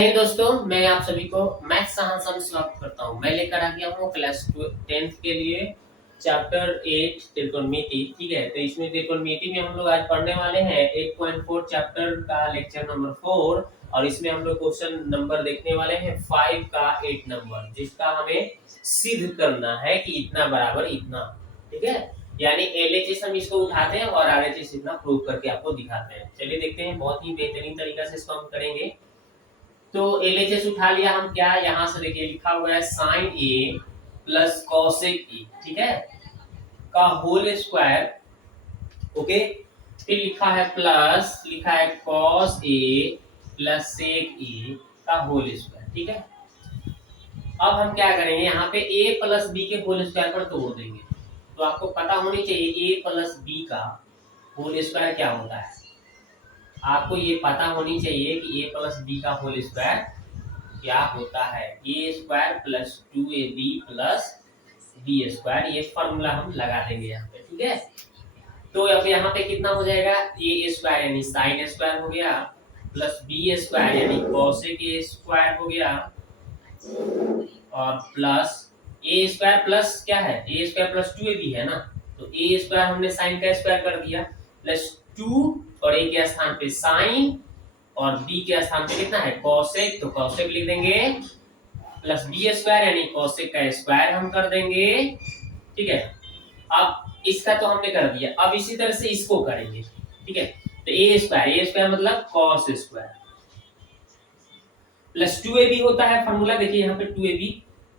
hey दोस्तों, मैं आप सभी को मैथ्स सहायता में स्वागत करता हूं। मैं लेकर आ गया हूं क्लास 10th के लिए चैप्टर 8 त्रिकोणमिति। ठीक है, तो इसमें त्रिकोणमिति में हम लोग आज पढ़ने वाले हैं 8.4 चैप्टर का लेक्चर नंबर 4 और इसमें हम लोग क्वेश्चन नंबर देखने वाले हैं 5 का 8 नंबर, जिसका हमें सिद्ध करना है कि इतना बराबर इतना। ठीक है, यानी एलएचएस हम इसको उठाते हैं और आरएचएस इतना प्रूव करके आपको दिखाते हैं। चलिए देखते हैं, बहुत ही बेहतरीन तरीका से इसको हम करेंगे। तो एलएचएस उठा लिया हम, क्या यहां से देखिए लिखा हुआ है sin a plus cosec e, ठीक है, का होल स्क्वायर। ओके, फिर लिखा है प्लस, लिखा है cos a plus sec e का होल स्क्वायर। ठीक है, अब हम क्या करेंगे, यहाँ पे a प्लस b के होल स्क्वायर पर तोड़ देंगे। तो आपको पता होनी चाहिए a प्लस b का होल स्क्वायर क्या होता है। आपको ये पता होनी चाहिए कि a प्लस b का होल स्क्वायर क्या होता है। A square plus 2ab plus b square, ये फॉर्मूला हम लगा देंगे यहाँ पे। ठीक है, तो अब यहाँ पे कितना हो जाएगा, ए स्क्वायर यानी साइन स्क्वायर हो गया प्लस बी स्क्वायर यानी कॉसेक ए स्क्वायर हो गया और प्लस ए स्क्वायर प्लस क्या है, ए स्क्वायर प्लस 2ab है ना, तो ए स्क्वायर हमने साइन का स्क्वायर कर दिया प्लस 2 और ए के स्थान पे साइन और b के स्थान पे कितना है cosec, तो cosec लिख देंगे प्लस b स्क्वायर यानी cosec का स्क्वायर हम कर देंगे। ठीक है, अब इसका तो हमने कर दिया, अब इसी तरह से इसको करेंगे। ठीक है, तो a स्क्वायर मतलब cos स्क्वायर प्लस 2ab होता है फॉर्मूला, देखिए यहाँ पे 2ab,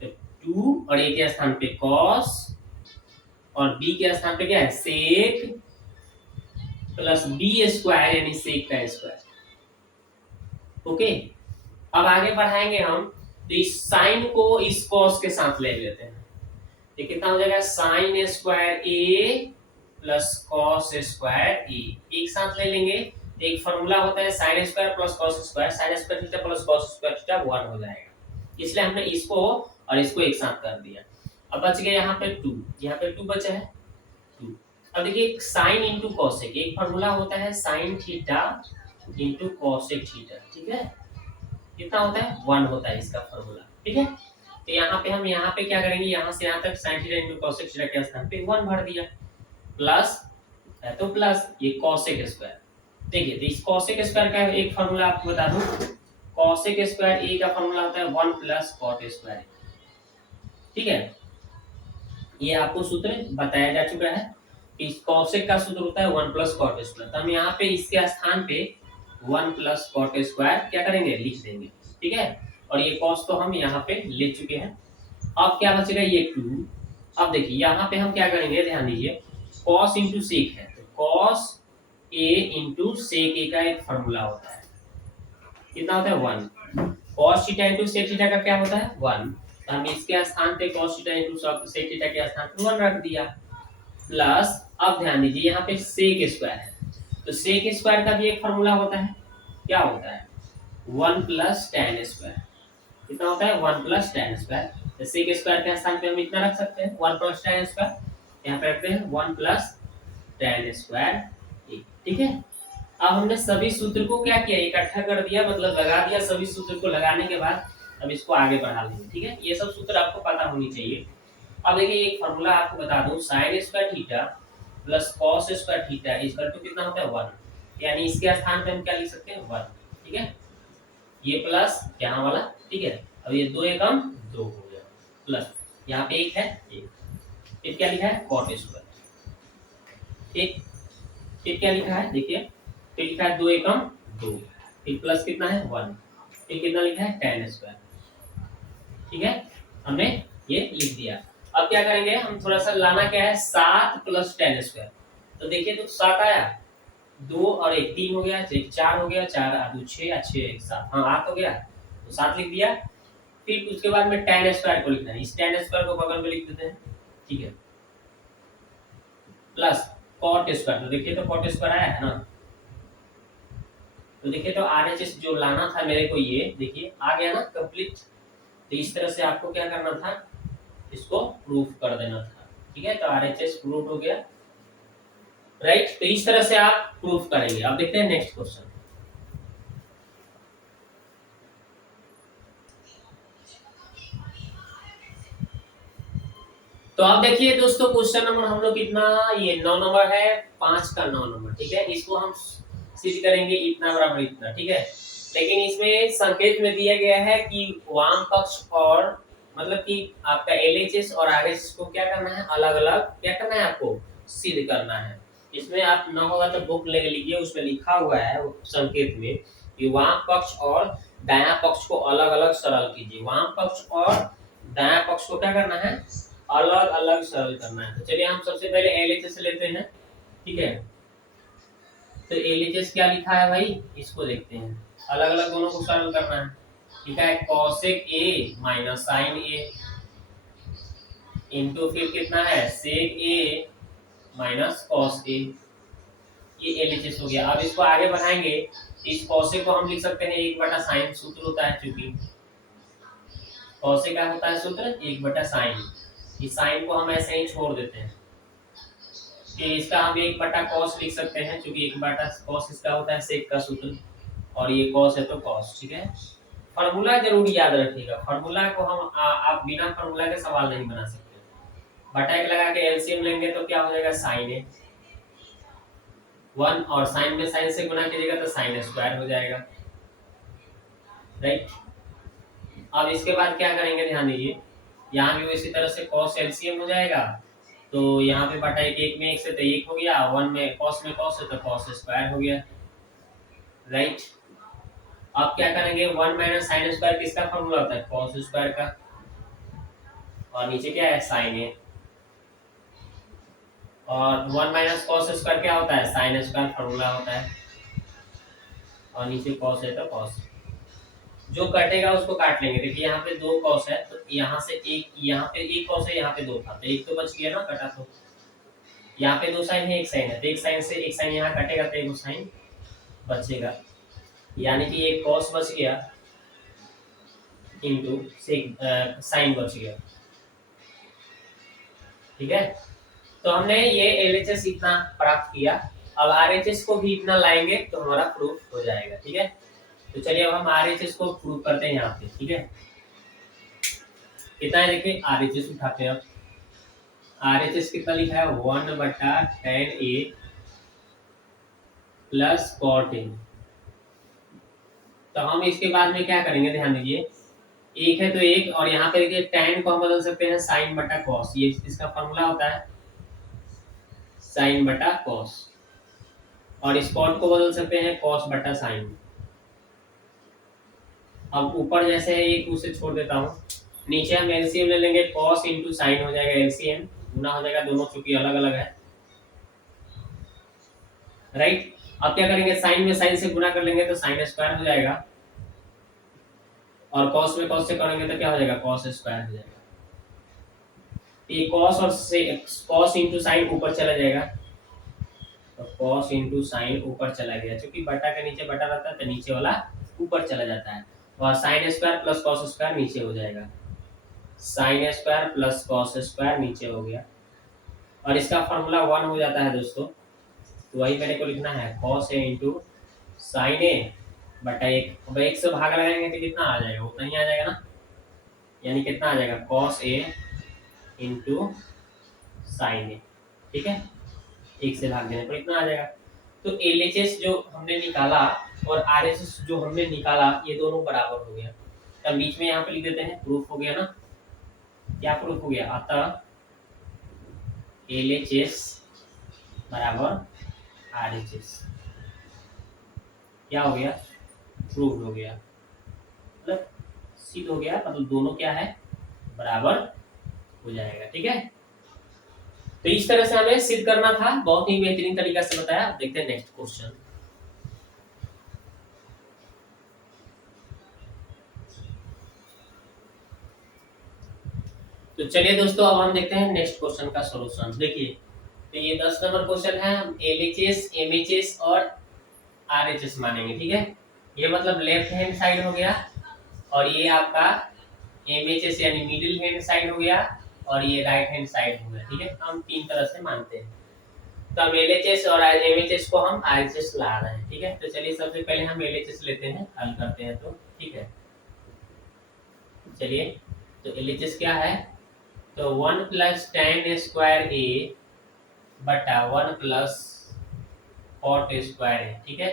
तो 2 और a के स्थान पे cos और b के स्थान पे क्या है sec प्लस b स्क्वायर यानी sec का स्क्वायर। ओके, अब आगे बढ़ाएंगे हम, तो इस साइन को इस कॉस के साथ ले लेते हैं। ये कितना हो जाएगा, साइन स्क्वायर ए प्लस कॉस स्क्वायर ए, एक साथ ले लेंगे। एक फॉर्मूला होता है sine square plus cos square, sine square theta plus cos square theta 1 हो जाएगा, इसलिए हमने इसको और इसको एक साथ कर दिया। अब बच गया यहाँ पे 2, यहाँ पे 2 बचा है 2। अब देखिए साइन इंटू कॉसेक, एक फॉर्मूला होता है sine theta into cosec theta. ठीक है, कितना होता है 1 होता है इसका फॉर्मूला। ठीक है, तो यहाँ पे हम यहाँ पे क्या करेंगे, यहाँ से यहाँ तक sin theta into cosec theta के स्थान पे 1 भर दिया प्लस है तो प्लस ये cosec स्क्वायर। देखिए, तो इस cosec स्क्वायर का एक फॉर्मूला आपको बता दूं, cosec स्क्वायर a का फॉर्मूला होता है 1 प्लस cot स्क्वायर। ठीक है, ये आपको सूत्र बताया जा चुका है। इस cosec का सूत्र होता है 1 प्लस cot स्क्वायर, तो हम यहाँ पे इसके स्थान पे 1 प्लस कॉट स्क्वायर क्या करेंगे, लिख देंगे। ठीक है, और ये कॉस तो हम यहाँ पे ले चुके हैं। अब क्या बचेगा, ये 2। अब देखिए यहाँ पे हम क्या करेंगे, ध्यान दीजिए, कॉस इंटू सेक है, तो कॉस ए इंटू सेक ए का एक फॉर्मूला होता है, कितना होता है 1। Cos theta into sec theta का क्या होता है 1, तो हम इसके स्थान पे cos theta into sec theta के स्थान पे 1 रख दिया प्लस, अब ध्यान दीजिए यहाँ पे सेक स्क्वायर है, तो सेक स्क्वायर का भी एक फॉर्मूला होता है, क्या होता है 1 प्लस tan स्क्वायर, कितना होता है 1 प्लस tan स्क्वायर। तो सेक स्क्वायर के स्थान पे हम इतना रख सकते हैं 1 प्लस tan स्क्वायर, यहाँ पे रखते हैं 1 प्लस tan स्क्वायर। ठीक है, अब हमने सभी सूत्र को क्या किया, इकट्ठा कर दिया, मतलब लगा दिया। सभी सूत्र को लगाने के बाद अब इसको आगे बढ़ा लेंगे। ठीक है, ये सब सूत्र आपको पता होनी चाहिए। अब देखिए एक फॉर्मूला आपको बता दूं, sin square theta plus cos square theta equal to कितना होता है 1, यानी इसके स्थान पे हम क्या लिख सकते हैं 1। ठीक है, ये प्लस यहाँ वाला। ठीक है, अब ये 2 एकम 2 हो गया प्लस यहाँ पे 1 है 1, फिर क्या लिखा है cot स्क्वायर 1, फिर क्या लिखा है देखिए, फिर लिखा है 2 एकम 2, फिर प्लस कितना है 1, फिर कितना लिखा है tan स्क्वायर। ठीक है, हमने ये लिख दिया। अब क्या करेंगे, हम थोड़ा सा लाना क्या है 7 प्लस tan स्क्वायर, तो देखिए तो 7 आया, 2 और 1 3 हो गया, 4 हो गया, 4 और 2 6, 6 7, हाँ 8 हो गया, तो 7 लिख दिया। फिर उसके बाद में tan स्क्वायर को लिखना है, इस tan स्क्वायर को बगल में लिख देते हैं। ठीक है, प्लस cot स्क्वायर, तो देखिए तो cot स्क्वायर आया है ना, तो देखिए तो RHS जो लाना था मेरे को, ये देखिए आ गया ना कंप्लीट। तो इस तरह से आपको क्या करना था, इसको प्रूफ कर देना था। ठीक है, तो RHS प्रूफ हो गया, राइट। तो इस तरह से आप प्रूफ करेंगे। अब देखते हैं नेक्स्ट क्वेश्चन। तो आप देखिए दोस्तों, क्वेश्चन नंबर हम लोग कितना, ये 9 नंबर है, 5 का 9 नंबर, ठीक है। इसको हम सिद्ध करेंगे इतना बराबर इतना, ठीक है। लेकिन इसमें संकेत में दिया गया है कि वाम पक्ष और मतलब कि आपका एलएचएस और आरएचएस को क्या करना है, अलग अलग क्या करना है, आपको सिद्ध करना है। इसमें आप न होगा तो बुक ले लीजिए, उसमें लिखा हुआ है संकेत में कि वाम पक्ष और दायां पक्ष को अलग अलग सरल कीजिए। वाम पक्ष और दायां पक्ष को क्या करना है, अलग अलग सरल करना है। तो चलिए हम सबसे पहले एलएचएस लेते हैं, ठीक है। तो एलएचएस क्या लिखा है भाई, इसको देखते हैं। अलग अलग दोनों को सरल करना है, ठीक है। cosec a minus sin a into फिर कितना है sec a minus cos a, ये एलएचएस हो गया। अब इसको आगे बढ़ाएंगे, इस cosec को हम लिख सकते हैं 1/sin, सूत्र होता है, क्योंकि cosec क्या होता है सूत्र 1/sin। इस sin को हम ऐसे ही छोड़ देते हैं, कि इसका हम 1/cos लिख सकते हैं, क्योंकि 1/cos इसका होता है sec का सूत्र, और ये cos है तो cos, ठीक है। फार्मूला जरूर याद रखिएगा, फार्मूला को हम आप बिना फार्मूला के सवाल नहीं बना सकते। बटा एक लगा के एलसीएम लेंगे तो क्या हो जाएगा sin है 1, और sin में sin से गुना कीजिएगा तो sin स्क्वायर हो जाएगा, राइट। अब इसके बाद क्या करेंगे, ध्यान दीजिए, यहाँ भी इसी तरह से cos एलसीएम हो जाएगा, तो यहाँ पे बटा एक में 1 से तो 1 हो गया, 1 में cos है तो cos स्क्वायर हो गया, राइट। अब क्या करेंगे, 1 माइनस साइन स्क्वायर किसका फॉर्मूला होता है, cos स्क्वायर का, और नीचे क्या है sin है, और 1 माइनस cos स्क्वायर क्या होता है, sin स्क्वायर फॉर्मूला होता है, और नीचे cos है तो cos। जो कटेगा उसको काट लेंगे। देखिए यहाँ पे 2 cos है, तो यहाँ से एक, यहाँ पे 1 cos है, यहाँ पे 2 था, तो एक तो बच गया ना, कटा तो यहाँ पे 2 साइन है, 1 साइन है, तो 1 साइन से 1 साइन यहाँ कटेगा तो 1 साइन बचेगा, यानी कि एक cos बच गया इनटू साइन बच गया, ठीक है। तो हमने ये एलएचएस इतना प्राप्त किया, अब आरएचएस को भी इतना लाएंगे तो हमारा प्रूफ हो जाएगा, ठीक है। तो चलिए अब हम आरएचएस को प्रूफ करते हैं यहाँ पे, ठीक है। कितना है देखिए, आरएचएस उठाते हैं। अब आरएचएस कितना लिखा है, 1/tan a plus cot a। तो हम इसके बाद में क्या करेंगे, ध्यान दीजिए, एक है तो एक, और यहाँ पे देखिए tan को हम बदल सकते हैं sin/cos, ये इसका फॉर्मूला होता है sin/cos, और इस cot को बदल सकते हैं cos/sin। अब ऊपर जैसे है एक उसे छोड़ देता हूँ, नीचे हम एलसीएम ले लेंगे, cos इंटू साइन हो जाएगा, एलसीएम गुना हो जाएगा, दोनों चूंकि अलग अलग है, राइट। अब क्या करेंगे, साइन में साइन से गुना कर लेंगे तो साइन स्क्वायर हो जाएगा, और cos में cos से करेंगे तो क्या हो जाएगा, cos स्क्वायर हो जाएगा। ये cos और cos इंटू साइन ऊपर चला जाएगा, तो cos इंटू साइन ऊपर चला गया, क्योंकि बटा के नीचे बटा रहता है तो नीचे वाला ऊपर चला जाता है, और sine square plus cos square नीचे हो जाएगा, sine square plus cos square नीचे हो गया, और इसका फॉर्मूला 1 हो जाता है दोस्तों। तो वही मेरे को लिखना है, cos a इंटू साइन ए बटा 1। अब 1 से भाग लगाएंगे तो कितना आ जाएगा, उतना ही आ जाएगा ना, यानी कितना आ जाएगा, cos a इंटू साइन ए, ठीक है। 1 से भाग देने पर इतना आ जाएगा। तो एलएचएस जो हमने निकाला और आरएचएस जो हमने निकाला, ये दोनों बराबर हो गया। तब बीच में यहाँ पे लिख देते हैं, प्रूफ हो गया ना, क्या प्रूफ हो गया, अतः एलएचएस बराबर आरएचएस, क्या हो गया, प्रूफ हो गया, मतलब सिद्ध हो गया, मतलब दोनों क्या है, बराबर हो जाएगा, ठीक है। तो इस तरह से हमें सिद्ध करना था, बहुत ही बेहतरीन तरीका से बताया। अब देखते हैं नेक्स्ट क्वेश्चन। तो चलिए दोस्तों, अब हम देखते हैं नेक्स्ट क्वेश्चन का सॉल्यूशन। देखिए, तो ये 10 नंबर क्वेश्चन है, हम एलएचएस, एमएचएस और आरएचएस मानेंगे, ठीक है। ये मतलब लेफ्ट हैंड साइड हो गया, और ये आपका एमएचएस यानी मिडिल हैंड साइड हो गया, और ये राइट हैंड साइड हो गया, ठीक है। हम 3 तरह से मानते हैं। तो हम एलएचएस और एमएचएस को हम आरएचएस ला रहे हैं, ठीक है। तो चलिए सबसे पहले हम एलएचएस लेते हैं, हल करते हैं, तो ठीक है। चलिए, तो एलएचएस क्या है, तो 1 + tan² a बटा 1 + cot² है, ठीक है।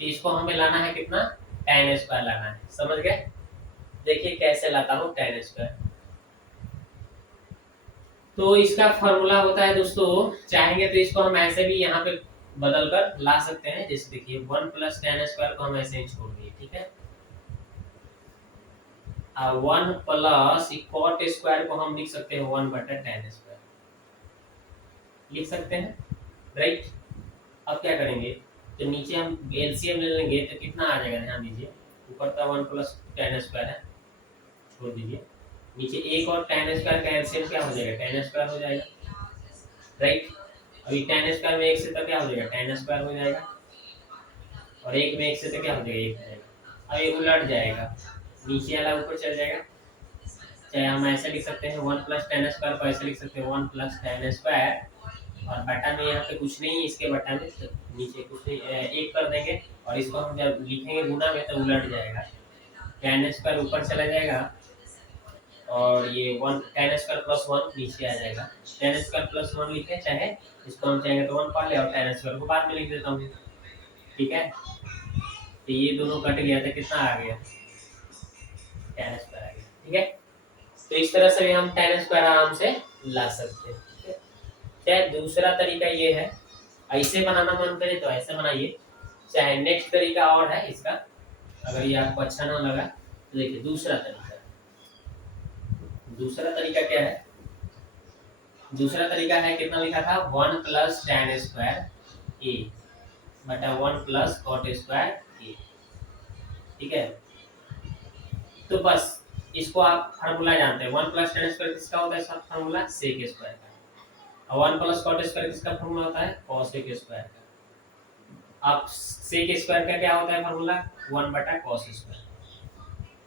तो इसको हमें लाना है कितना, tan² लाना है, समझ गए। देखिए कैसे लाता हूँ tan²। तो इसका फॉर्मूला होता है दोस्तों, चाहेंगे तो इसको हम ऐसे भी यहाँ पे बदल कर ला सकते हैं। जैसे देखिए 1 + tan² को हम ऐसे ही छोड़ दिए, ठीक है। 1 + cot² को हम लिख सकते हैं 1/tan², लिख सकते हैं, राइट। अब क्या करेंगे, तो नीचे हम एलसीएम ले लेंगे तो कितना आ जाएगा, ध्यान दीजिए। ऊपर का 1 + tan² है, छोड़ दीजिए। नीचे एक और tan² का एलसीएम क्या हो जाएगा, tan² हो जाएगा, राइट। अभी tan² में एक से तो क्या हो जाएगा, tan² हो जाएगा, और एक में एक से तो क्या हो जाएगा, एक हो जाएगा। अब ये उलट जाएगा, नीचे वाला ऊपर चल जाएगा। चाहे हम ऐसे लिख सकते हैं 1 + tan² को ऐसे लिख सकते हैं 1 + tan², और बटा में यहाँ पे कुछ नहीं है, इसके बटा में तो नीचे कुछ नहीं, एक कर देंगे। और इसको हम जब लिखेंगे गुना में तो उलट जाएगा, tan² ऊपर चला जाएगा, और ये 1 tan² + 1 नीचे आ जाएगा। tan² + 1 लिखे, चाहे इसको हम चाहेंगे तो 1 पहले और tan² को बाद में लिख देता हूँ, ठीक है। तो ये दोनों कट गया तो कितना आ गया, tan² आ गया, ठीक है। तो इस तरह से भी हम tan² आराम से ला सकते हैं, ठीक है। चाहे दूसरा तरीका ये है, ऐसे बनाना मन करे तो ऐसे बनाइए, चाहे नेक्स्ट तरीका और है इसका, अगर ये आपको अच्छा ना लगा तो देखिए दूसरा तरीका। दूसरा तरीका क्या है, दूसरा तरीका है, कितना लिखा था, 1 + tan² a बटा 1 + cot² a, ठीक है। तो बस इसको आप फार्मूला जानते हैं, 1 + tan² किसका होता है, इसका फार्मूला sec² का, और 1 + cot² किसका फार्मूला होता है, cos² का। अब sec² का क्या होता है फार्मूला, 1/cos²,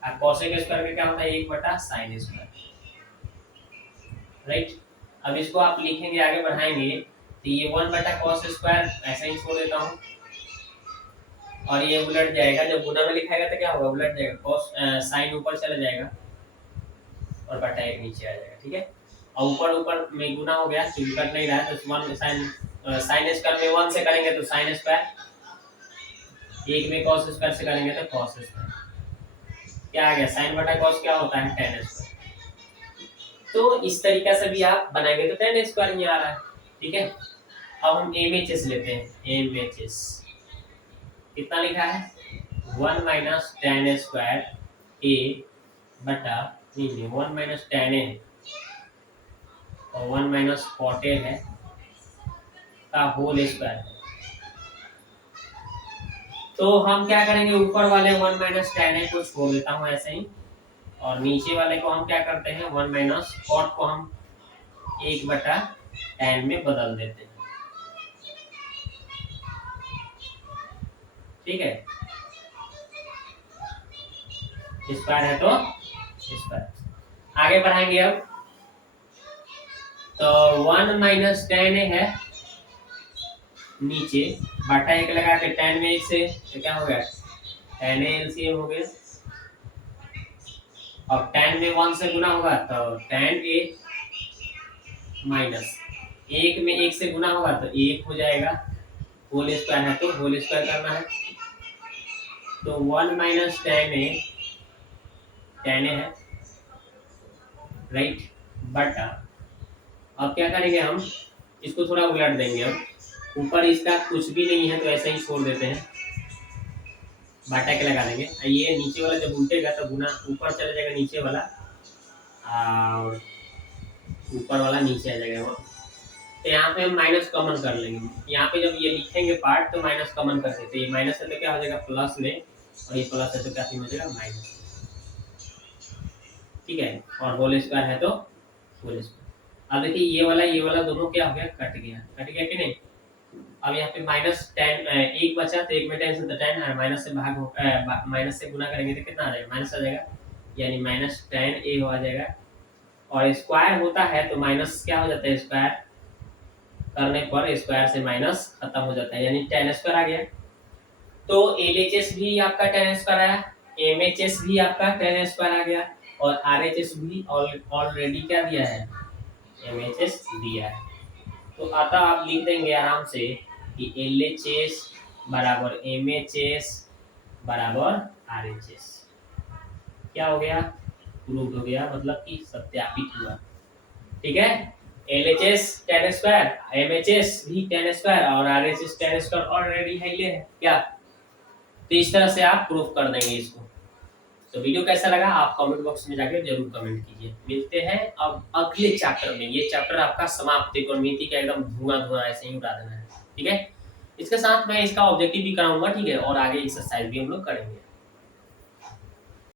और cos² का क्या होता है, 1/sin², राइट। अब इसको आप लिखेंगे, आगे बढ़ाएंगे, तो ये 1/cos² ऐसे ही छोड़ देता हूँ, और ये उलट जाएगा, जब गुना में लिखाएगा तो क्या होगा, उलट जाएगा, cos sin ऊपर चला जाएगा और बटा 1 नीचे आ जाएगा, ठीक है। और ऊपर ऊपर में गुना हो गया, क्योंकि कट नहीं रहा है, तो 1 sin² में 1 से करेंगे तो sin², 1 में cos² से करेंगे तो cos², क्या आ गया, sin/cos क्या होता है, tan²। तो इस तरीका से भी आप बनाएंगे तो tan² ही आ रहा है, ठीक है। अब हम एमएचएस लेते हैं, एमएचएस कितना लिखा है, 1 - tan² a बटा, नहीं 1 - tan a और 1 - cot a है का होल स्क्वायर है। तो हम क्या करेंगे, ऊपर वाले 1 - tan a को छोड़ देता हूँ ऐसे ही, और नीचे वाले को हम क्या करते हैं, 1 - cot को हम 1/tan में बदल देते हैं, ठीक है। स्क्वायर है तो स्क्वायर। आगे बढ़ाएंगे अब, तो 1 - tan a है नीचे, बटा 1 लगा के tan में 1 से तो क्या हो गया, tan a एलसीएम हो गया, और tan में 1 से गुना होगा तो tan a माइनस 1 में 1 से गुना होगा तो 1 हो जाएगा, होल स्क्वायर है तो होल स्क्वायर करना है। तो 1 - tan a है, राइट, बटा, अब क्या करेंगे हम, इसको थोड़ा उलट देंगे, हम ऊपर इसका कुछ भी नहीं है तो ऐसे ही छोड़ देते हैं, बाटा के लगा देंगे। ये नीचे वाला जब उल्टेगा तो गुना ऊपर चला जाएगा, नीचे वाला और ऊपर वाला नीचे आ जाएगा। तो यहाँ पे हम माइनस कॉमन कर लेंगे, यहाँ पे जब ये लिखेंगे पार्ट तो माइनस कॉमन कर देते हैं, माइनस है तो क्या हो जाएगा प्लस में, और ये प्लस है तो क्या हो जाएगा माइनस, ठीक है। और होल स्क्वायर है तो होल स्क्वायर। अब देखिए ये वाला दोनों क्या हो गया, कट गया कि नहीं। अब यहाँ पे -tan 1 बचा, तो 1 में tan से तो tan है, माइनस से माइनस से गुना करेंगे तो कितना आ जाएगा, माइनस आ जाएगा, यानी -tan a हो आ जाएगा। और स्क्वायर होता है तो माइनस क्या हो जाता है, स्क्वायर करने पर स्क्वायर से माइनस खत्म हो जाता है, यानी tan² आ गया। तो LHS भी आपका tan² आया, MHS भी आपका tan² आ गया, और RHS भी ऑलरेडी क्या दिया है, MHS दिया है। तो अतः आप लिख देंगे आराम से कि LHS बराबर MHS बराबर RHS। क्या हो गया, प्रूव हो गया, मतलब कि सत्यापित हुआ। ठीक है, LHS tan स्क्वायर, MHS भी tan स्क्वायर और RHS tan स्क्वायर ऑलरेडी है, ये है क्या। तो इस तरह से आप प्रूफ कर देंगे इसको। तो वीडियो कैसा लगा आप कमेंट बॉक्स में जाकर जरूर कमेंट कीजिए। मिलते हैं अब अगले चैप्टर में। ये चैप्टर आपका समाप्ति त्रिकोणमिति का एकदम धुआं ऐसे ही उड़ा देना है। ठीक है, इसके साथ मैं इसका ऑब्जेक्टिव भी कराऊंगा। ठीक है, और आगे एक्सरसाइज भी हम लोग करेंगे।